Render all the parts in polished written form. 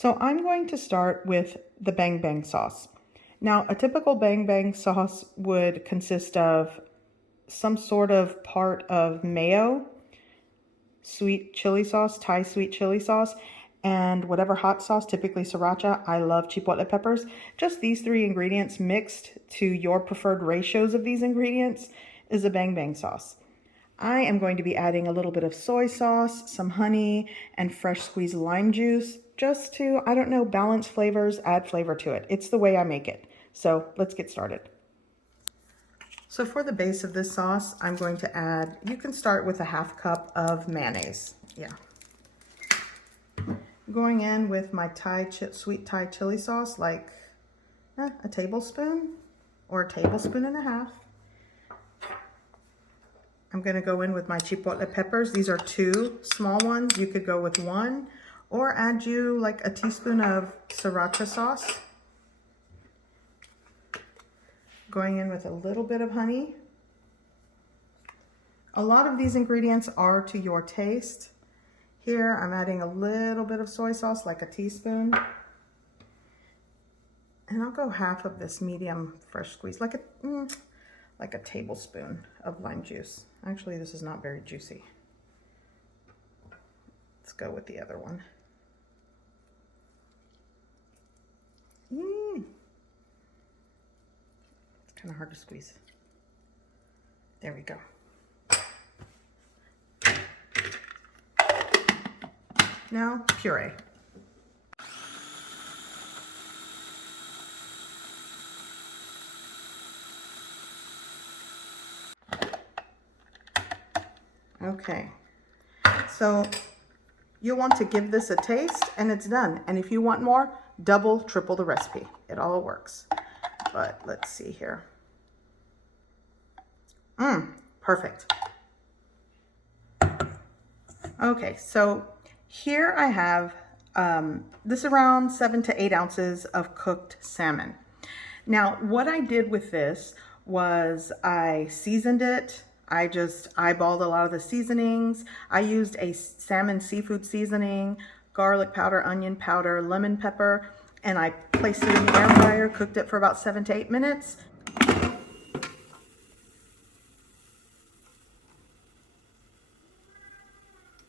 So I'm going to start with the bang bang sauce. Now, a typical bang bang sauce would consist of some sort of part of mayo, sweet chili sauce, Thai sweet chili sauce, and whatever hot sauce, typically sriracha. I love chipotle peppers. Just these three ingredients mixed to your preferred ratios of these ingredients is a bang bang sauce. I am going to be adding a little bit of soy sauce, some honey, and fresh squeezed lime juice just to, I don't know, balance flavors, add flavor to it. It's the way I make it. So let's get started. So for the base of this sauce, I'm going to add, you can start with a half cup of mayonnaise. Yeah. Going in with my sweet Thai chili sauce, like a tablespoon or a tablespoon and a half. I'm going to go in with my chipotle peppers. These are 2 small ones. You could go with 1 or add you like a teaspoon of sriracha sauce. Going in with a little bit of honey. A lot of these ingredients are to your taste. Here I'm adding a little bit of soy sauce, like a teaspoon. And I'll go half of this medium fresh squeeze, like a tablespoon of lime juice. Actually, this is not very juicy. Let's go with the other one. It's kind of hard to squeeze. There we go. Now, puree. Okay, so you'll want to give this a taste and it's done. And if you want more, double, triple the recipe. It all works. But let's see here. Perfect. Okay, so here I have this around 7 to 8 ounces of cooked salmon. Now, what I did with this was I seasoned it. I just eyeballed a lot of the seasonings. I used a salmon seafood seasoning, garlic powder, onion powder, lemon pepper, and I placed it in the air fryer, cooked it for about 7 to 8 minutes.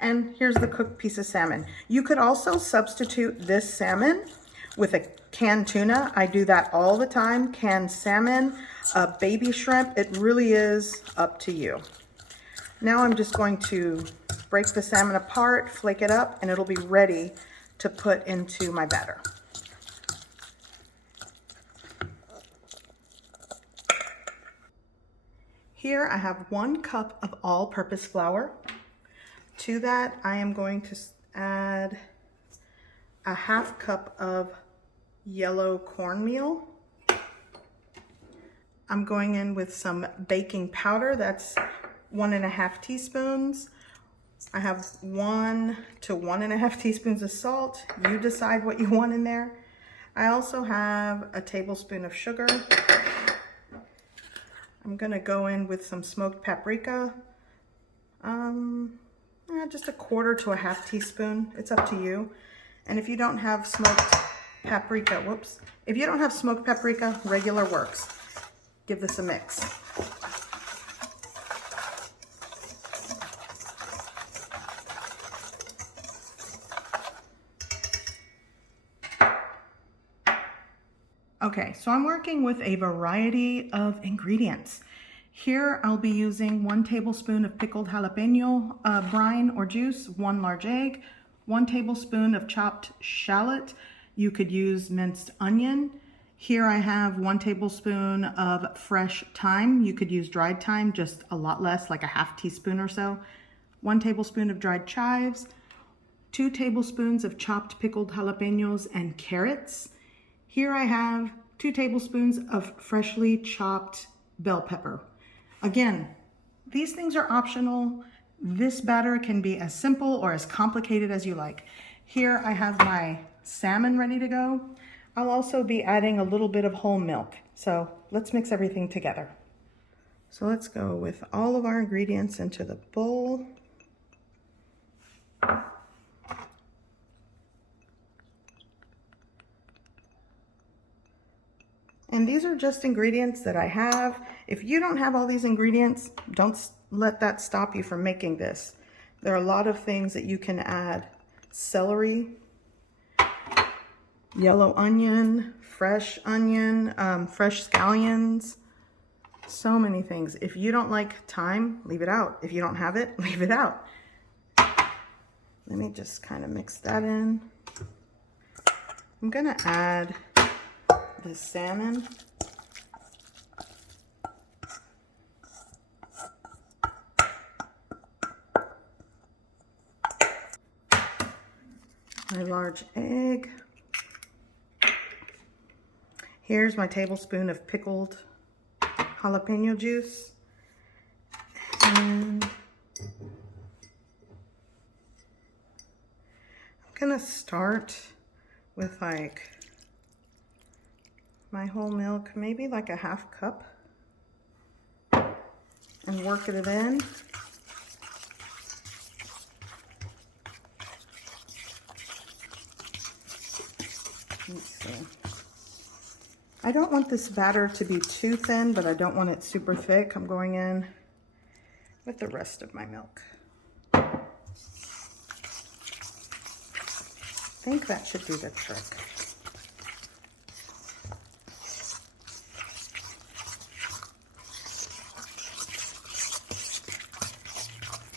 And here's the cooked piece of salmon. You could also substitute this salmon with a canned tuna. I do that all the time. Canned salmon, baby shrimp. It really is up to you. Now I'm just going to break the salmon apart, flake it up, and it'll be ready to put into my batter. Here I have 1 cup of all-purpose flour. To that, I am going to add a half cup of yellow cornmeal. I'm going in with some baking powder. That's 1.5 teaspoons. I have 1 to 1.5 teaspoons of salt. You decide what you want in there. I also have a tablespoon of sugar. I'm gonna go in with some smoked paprika. Just 1/4 to 1/2 teaspoon. It's up to you. And if you don't have smoked paprika, if you don't have smoked paprika, regular works. Give this a mix. Okay, so I'm working with a variety of ingredients. Here I'll be using 1 tablespoon of pickled jalapeno brine or juice, 1 large egg, 1 tablespoon of chopped shallot. You could use minced onion. Here I have 1 tablespoon of fresh thyme. You could use dried thyme, just a lot less, like a 1/2 teaspoon or so. 1 tablespoon of dried chives, 2 tablespoons of chopped pickled jalapenos and carrots. Here I have 2 tablespoons of freshly chopped bell pepper. Again, these things are optional. This batter can be as simple or as complicated as you like. Here I have my salmon ready to go. I'll also be adding a little bit of whole milk. So let's mix everything together. So let's go with all of our ingredients into the bowl. And these are just ingredients that I have. If you don't have all these ingredients, don't let that stop you from making this. There are a lot of things that you can add. Celery, yellow onion, fresh scallions, so many things. If you don't like thyme, leave it out. If you don't have it, leave it out. Let me just kind of mix that in. I'm gonna add the salmon. My large egg. Here's my tablespoon of pickled jalapeno juice. And I'm gonna start with like my whole milk, maybe like a half cup, and work it in. Let's see. I don't want this batter to be too thin, but I don't want it super thick. I'm going in with the rest of my milk. I think that should do the trick.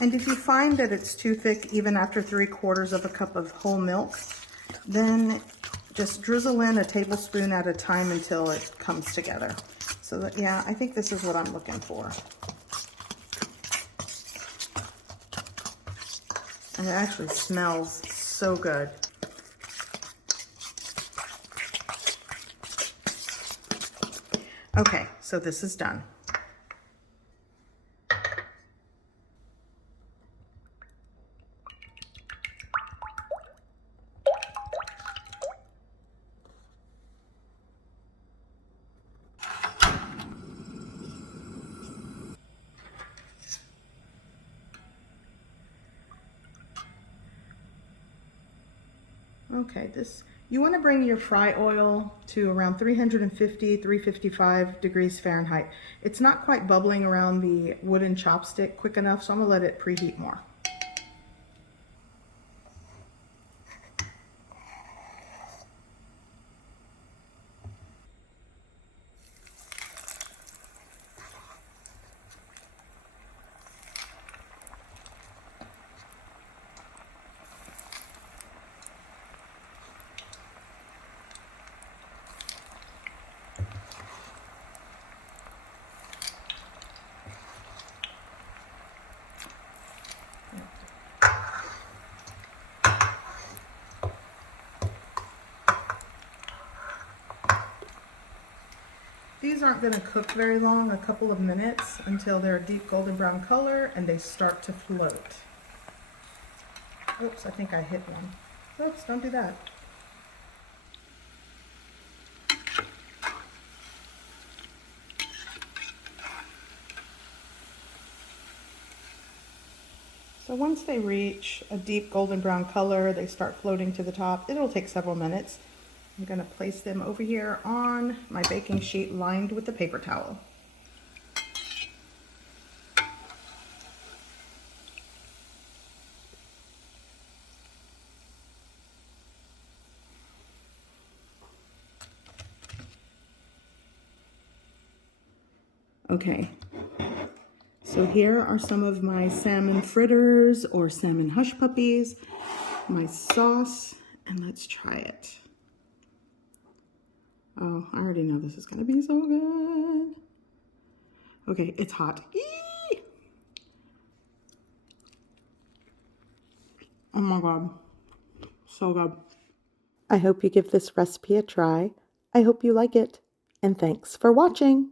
And if you find that it's too thick even after 3/4 of a cup of whole milk, then just drizzle in a tablespoon at a time until it comes together. So that, yeah, I think this is what I'm looking for. And it actually smells so good. Okay, so this is done. Okay, you want to bring your fry oil to around 350, 355 degrees Fahrenheit. It's not quite bubbling around the wooden chopstick quick enough, so I'm going to let it preheat more. These aren't going to cook very long, a couple of minutes, until they're a deep golden brown color and they start to float. Oops, I think I hit one. Oops, don't do that. So once they reach a deep golden brown color, they start floating to the top. It'll take several minutes. I'm going to place them over here on my baking sheet lined with the paper towel. Okay, so here are some of my salmon fritters or salmon hush puppies, my sauce, and let's try it. Oh, I already know this is gonna be so good. Okay, it's hot. Eee! Oh my God, so good. I hope you give this recipe a try. I hope you like it, and thanks for watching.